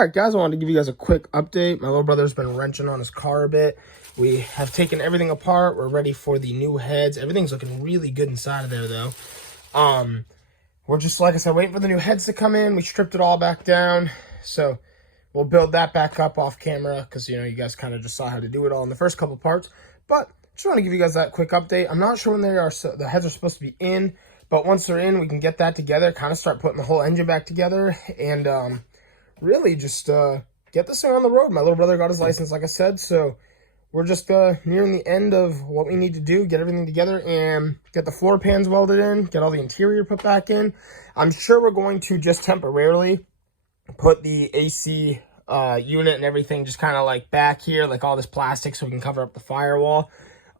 All right, guys, I wanted to give you guys a quick update. My little brother's been wrenching on his car a bit. We have taken everything apart. We're ready for the new heads. Everything's looking really good inside of there, though. We're just, like I said, waiting for the new heads to come in. We stripped it all back down, so we'll build that back up off camera because, you know, you guys kind of just saw how to do it all in the first couple parts. But just want to give you guys that quick update. I'm not sure when the heads are supposed to be in, but once they're in, we can get that together, kind of start putting the whole engine back together, and really just get this thing on the road. My little brother got his license, like I said, so we're just nearing the end of what we need to do, get everything together and get the floor pans welded in, get all the interior put back in. I'm sure we're going to just temporarily put the AC unit and everything just kind of like back here, like all this plastic, so we can cover up the firewall.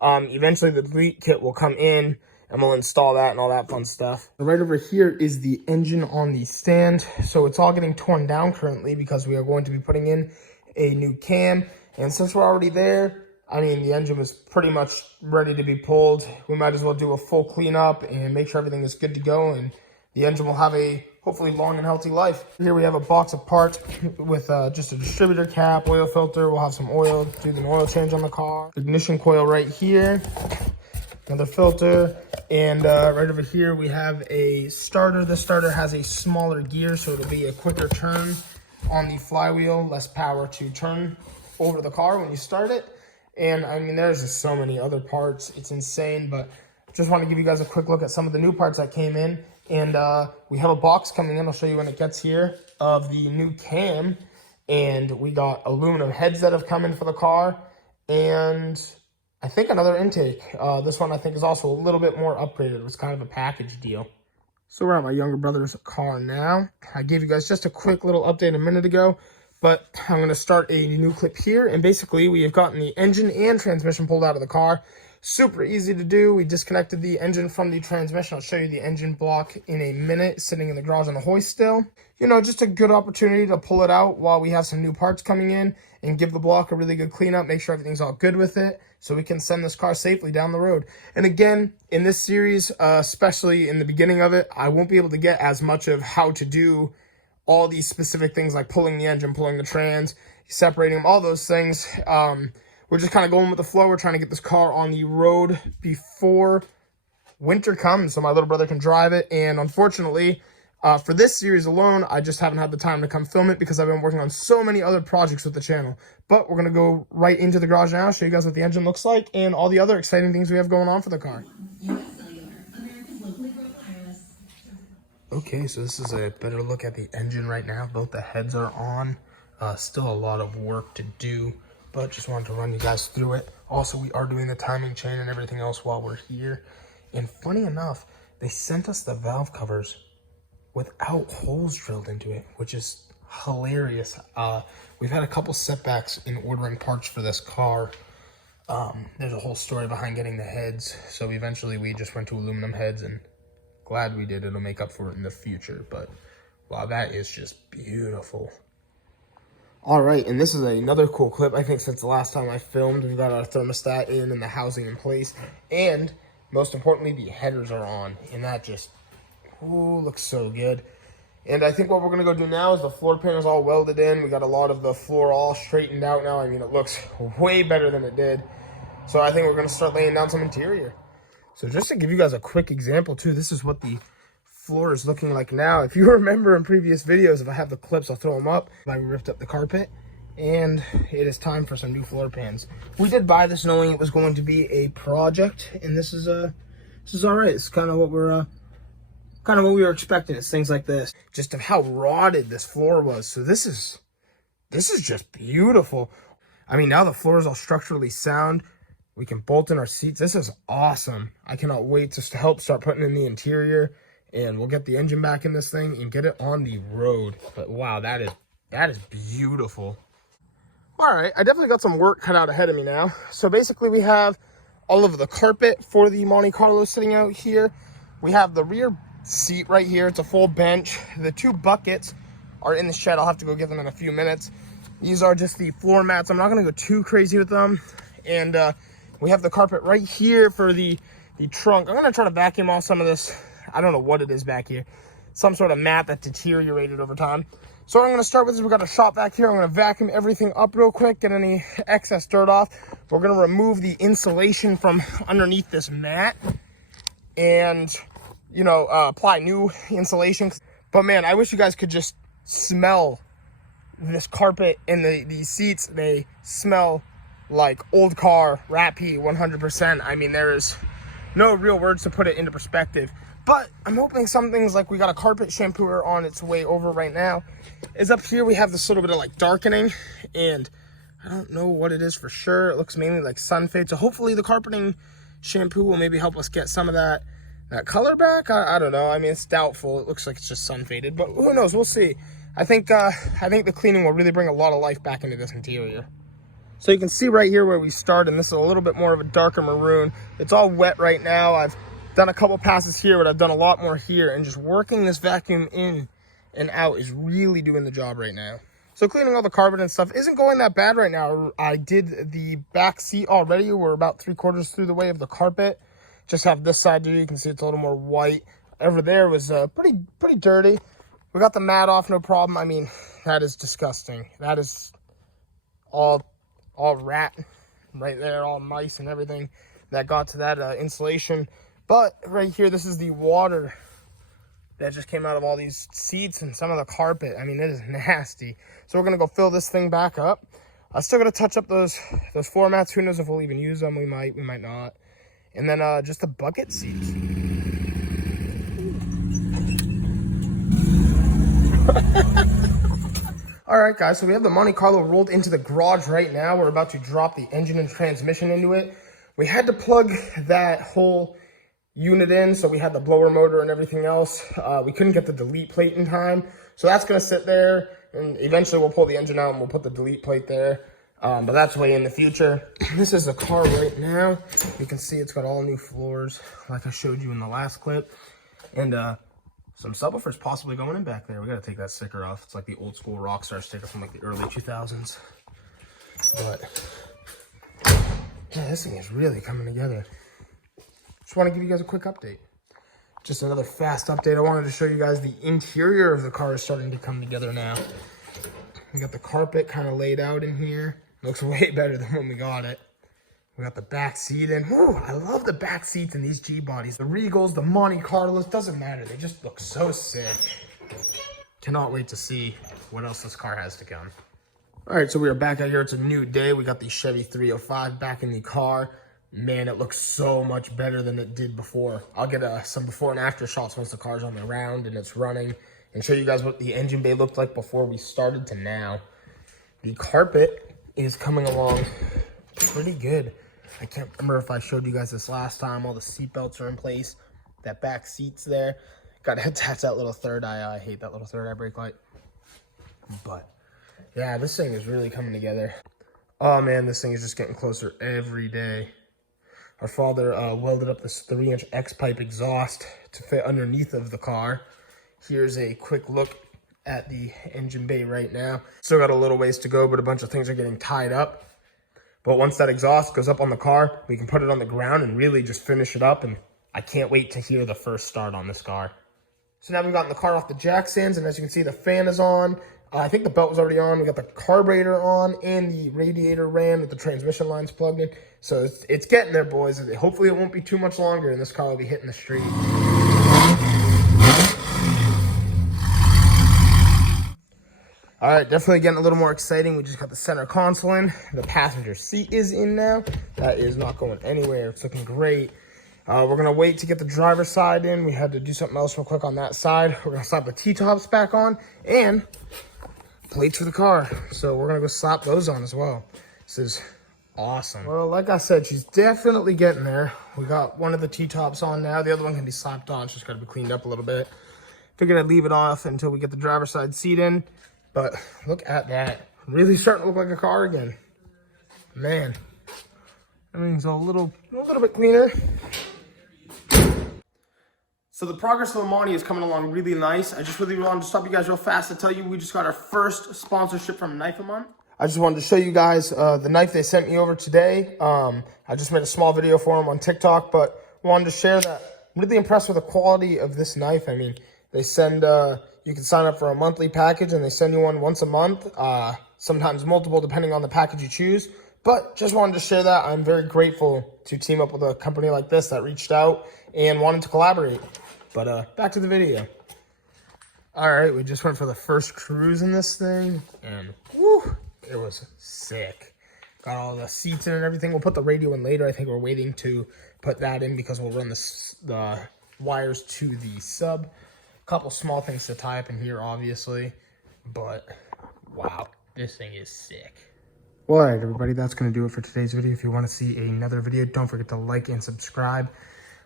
Eventually the delete kit will come in and we'll install that and all that fun stuff. Right over here is the engine on the stand. So it's all getting torn down currently because we are going to be putting in a new cam. And since we're already there, I mean, the engine was pretty much ready to be pulled. We might as well do a full cleanup and make sure everything is good to go. And the engine will have a hopefully long and healthy life. Here we have a box of parts with just a distributor cap, oil filter. We'll have some oil, do the oil change on the car. Ignition coil right here. Another filter, and right over here we have a starter. The starter has a smaller gear, so it'll be a quicker turn on the flywheel, less power to turn over the car when you start it. And I mean, there's just so many other parts, it's insane, but just want to give you guys a quick look at some of the new parts that came in. And we have a box coming in, I'll show you when it gets here, of the new cam, and we got aluminum heads that have come in for the car, and I think another intake. This one I think is also a little bit more upgraded. It was kind of a package deal. So we're at my younger brother's car now. I gave you guys just a quick little update a minute ago, but I'm going to start a new clip here. And basically we have gotten the engine and transmission pulled out of the car. Super easy to do. We disconnected the engine from the transmission. I'll show you the engine block in a minute, sitting in the garage on the hoist still. You know, just a good opportunity to pull it out while we have some new parts coming in and give the block a really good cleanup, make sure everything's all good with it so we can send this car safely down the road. And again, in this series, especially in the beginning of it, I won't be able to get as much of how to do all these specific things like pulling the engine, pulling the trans, separating them, all those things. We're just kind of going with the flow. We're trying to get this car on the road before winter comes so my little brother can drive it. And unfortunately, for this series alone, I just haven't had the time to come film it because I've been working on so many other projects with the channel. But we're going to go right into the garage now, show you guys what the engine looks like and all the other exciting things we have going on for the car. Okay, so this is a better look at the engine right now. Both the heads are on. Still a lot of work to do, but just wanted to run you guys through it. Also, we are doing the timing chain and everything else while we're here. And funny enough, they sent us the valve covers without holes drilled into it, which is hilarious. We've had a couple setbacks in ordering parts for this car. There's a whole story behind getting the heads, so eventually we just went to aluminum heads, and glad we did. It'll make up for it in the future, but wow, that is just beautiful. All right, and this is another cool clip. I think since the last time I filmed, we've got our thermostat in and the housing in place, and most importantly, the headers are on, and that just looks so good. And I think what we're going to go do now is the floor pan is all welded in. We got a lot of the floor all straightened out now. I mean, it looks way better than it did. So I think we're going to start laying down some interior. So just to give you guys a quick example too, this is what the floor is looking like now. If you remember in previous videos, if I have the clips, I'll throw them up. I ripped up the carpet, and it is time for some new floor pans. We did buy this knowing it was going to be a project, and this is all right. It's kind of what we were expecting. It's things like this, just of how rotted this floor was. So this is just beautiful. I mean, now the floor is all structurally sound. We can bolt in our seats. This is awesome. I cannot wait to help start putting in the interior, and we'll get the engine back in this thing and get it on the road. But wow, that is beautiful. All right, I definitely got some work cut out ahead of me now. So basically we have all of the carpet for the Monte Carlo sitting out here. We have the rear seat right here. It's a full bench. The two buckets are in the shed. I'll have to go get them in a few minutes. These are just the floor mats. I'm not going to go too crazy with them. And we have the carpet right here for the trunk. I'm going to try to vacuum off some of this. I don't know what it is back here. Some sort of mat that deteriorated over time. So what I'm going to start with is we got a shop vac here. I'm going to vacuum everything up real quick, get any excess dirt off. We're going to remove the insulation from underneath this mat and, you know, apply new insulation. But man, I wish you guys could just smell this carpet and the seats. They smell like old car, rat pee, 100%. I mean, there is no real words to put it into perspective. But I'm hoping some things, like we got a carpet shampooer on its way over right now, is up here. We have this little bit of like darkening, and I don't know what it is for sure. It looks mainly like sun fade. So hopefully the carpeting shampoo will maybe help us get some of that color back. I don't know. I mean, it's doubtful. It looks like it's just sun faded, but who knows? We'll see. I think the cleaning will really bring a lot of life back into this interior. So you can see right here where we started, and this is a little bit more of a darker maroon. It's all wet right now. I've done a couple passes here, but I've done a lot more here, and just working this vacuum in and out is really doing the job right now. So cleaning all the carpet and stuff isn't going that bad right now. I did the back seat already. We're about 3/4 through the way of the carpet. Just have this side here. You can see it's a little more white. Over there was pretty dirty. We got the mat off, no problem. I mean, that is disgusting. That is all rat right there, all mice and everything that got to that insulation. But right here, this is the water that just came out of all these seats and some of the carpet. I mean, it is nasty. So we're gonna go fill this thing back up. I still gotta touch up those floor mats. Who knows if we'll even use them? We might not. And then just the bucket seats. All right, guys, so we have the Monte Carlo rolled into the garage right now. We're about to drop the engine and transmission into it. We had to plug that whole unit in, so we had the blower motor and everything else. We couldn't get the delete plate in time, so that's going to sit there, and eventually we'll pull the engine out and we'll put the delete plate there. But that's way in the future. This is the car right now. You can see it's got all new floors, like I showed you in the last clip. And some subwoofers possibly going in back there. We got to take that sticker off. It's like the old school Rockstar sticker from like the early 2000s. But yeah, this thing is really coming together. Just want to give you guys a quick update. Just another fast update. I wanted to show you guys the interior of the car is starting to come together now. We got the carpet kind of laid out in here. Looks way better than when we got it. We got the back seat in. Whew, I love the back seats in these G bodies. The Regals, the Monte Carlos, doesn't matter. They just look so sick. Cannot wait to see what else this car has to come. All right, so we are back out here. It's a new day. We got the Chevy 305 back in the car. Man, it looks so much better than it did before. I'll get some before and after shots once the car's on the ground and it's running, and show you guys what the engine bay looked like before we started to now. The carpet is coming along pretty good. I can't remember if I showed you guys this last time. All the seat belts are in place. That back seat's there. Got to attach that little third eye. I hate that little third eye brake light. But yeah, this thing is really coming together. Oh man, this thing is just getting closer every day. Our father welded up this 3-inch X-pipe exhaust to fit underneath of the car. Here's a quick look at the engine bay right now. Still got a little ways to go, but a bunch of things are getting tied up. But once that exhaust goes up on the car, we can put it on the ground and really just finish it up. And I can't wait to hear the first start on this car. So now we've gotten the car off the jack stands, and as you can see, the fan is on. I think the belt was already on. We got the carburetor on, and the radiator ran with the transmission lines plugged in. So it's getting there, boys. Hopefully it won't be too much longer, and this car will be hitting the street. All right, definitely getting a little more exciting. We just got the center console in. The passenger seat is in now. That is not going anywhere. It's looking great. We're going to wait to get the driver's side in. We had to do something else real quick on that side. We're going to slap the T-tops back on and plates for the car. So we're going to go slap those on as well. This is awesome. Well, like I said, she's definitely getting there. We got one of the T-tops on now. The other one can be slapped on. It's just got to be cleaned up a little bit. Figured I'd leave it off until we get the driver's side seat in. But look at that. Really starting to look like a car again. Man. Everything's a little bit cleaner. So the progress of the Monte is coming along really nice. I just really wanted to stop you guys real fast to tell you we just got our first sponsorship from Knife a Month. I just wanted to show you guys the knife they sent me over today. I just made a small video for them on TikTok, but wanted to share that. I'm really impressed with the quality of this knife. I mean, They send, you can sign up for a monthly package and they send you one once a month, sometimes multiple depending on the package you choose. But just wanted to share that. I'm very grateful to team up with a company like this that reached out and wanted to collaborate. But back to the video. All right, we just went for the first cruise in this thing and whew, it was sick. Got all the seats in and everything. We'll put the radio in later. I think we're waiting to put that in because we'll run the wires to the sub. Couple small things to tie up in here, obviously, but wow, this thing is sick. Well, all right, everybody, that's going to do it for today's video. If you want to see another video, don't forget to like and subscribe.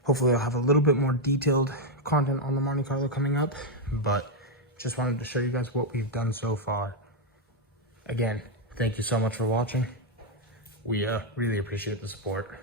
Hopefully I'll have a little bit more detailed content on the Monte Carlo coming up, but just wanted to show you guys what we've done so far. Again, thank you so much for watching. We really appreciate the support.